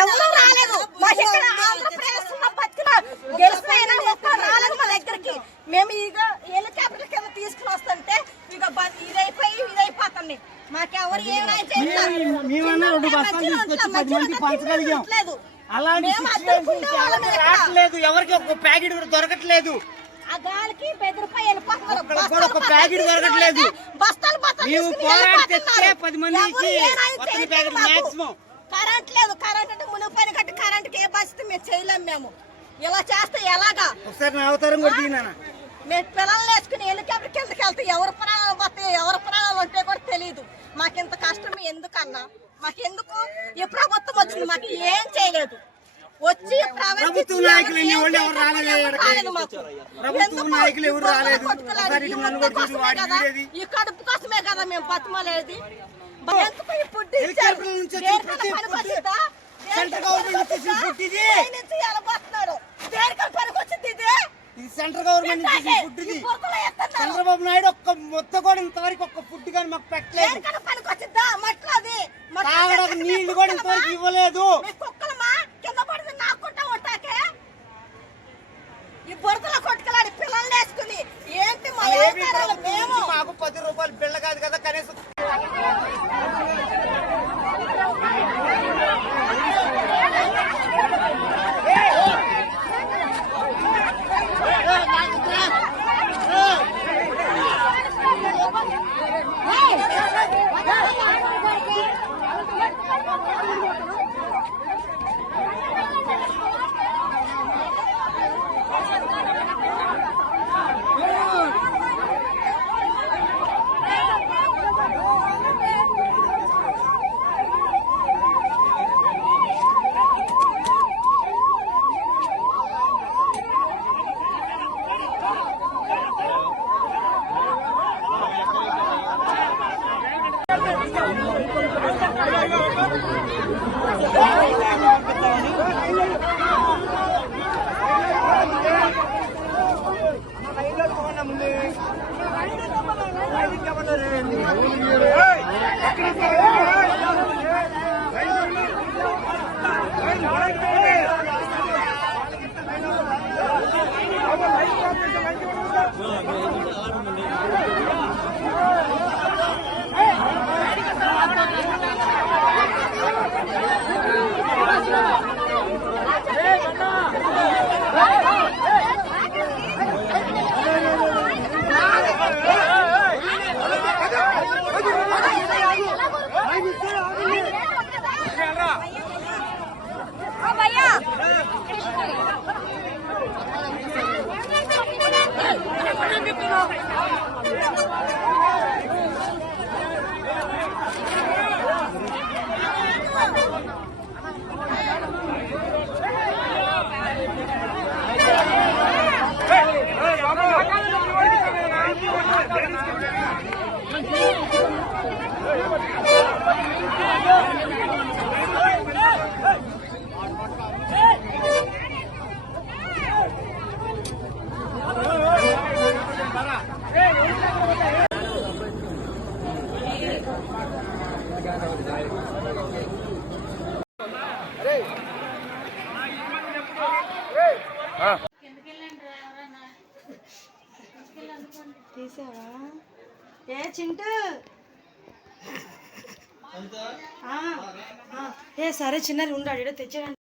ఎవరు రాలేదు. మాకు ఇక్కడ ఆంధ్రప్రదేశ్ లో బతికిన గెలిచిపోయినా ఒక్కరు రాలేదు మా దగ్గరికి. మేము ఇక హెలికాప్టర్ కింద తీసుకుని వస్తుంటే ఇక ఇదైపోతుంది. మాకెవరు ఏమైనా చేయలేదు. ఎవరికి ఒక ప్యాకెట్ కూడా దొరకట్లేదు. ఆ గాలికి బెదిరిపోయి వెళ్ళిపోతున్నారు. కరెంట్ లేదు. కరెంట్ అంటే మునిగిపోయిన కట్టి కరెంట్కి ఏ బాధ్యత మేము చేయలేము. మేము ఇలా చేస్తే ఎలాగా? మేము పిల్లలు వేసుకుని హెలికాప్టర్ కిందకి వెళ్తే ఎవరి ప్రాణాలు పోతాయి, ఎవరి ప్రాణాలు ఉంటే కూడా తెలియదు. మాకింత కష్టం ఎందుకన్నా? మాకెందుకు? ఈ ప్రభుత్వం వచ్చింది, మాకు ఏం చేయలేదు. వచ్చి ప్రభుత్వ నాయకులు ఈ కడుపు కోసమే కదా మేము బతుమలేది. సెంట్రల్ గవర్నమెంట్ చంద్రబాబు నాయుడు ఒక్క మొత్తం కూడా ఇంతవరకు ఒక్క ఫుడ్ కానీ మాకు పెట్టలేదు. తాగడానికి నీళ్లు కూడా ఇంతవరకు ఇవ్వలేదు. ఈ బురదలో కొట్టుకెళ్ళాలి పిల్లల్ని వేసుకుని. ఏంటి మాకు 10 రూపాయలు బిళ్ళ కాదు కదా కనీసం. తీసావా ఏ చింటూ? ఏ సరే చిన్నది ఉండాడు తెచ్చాడు.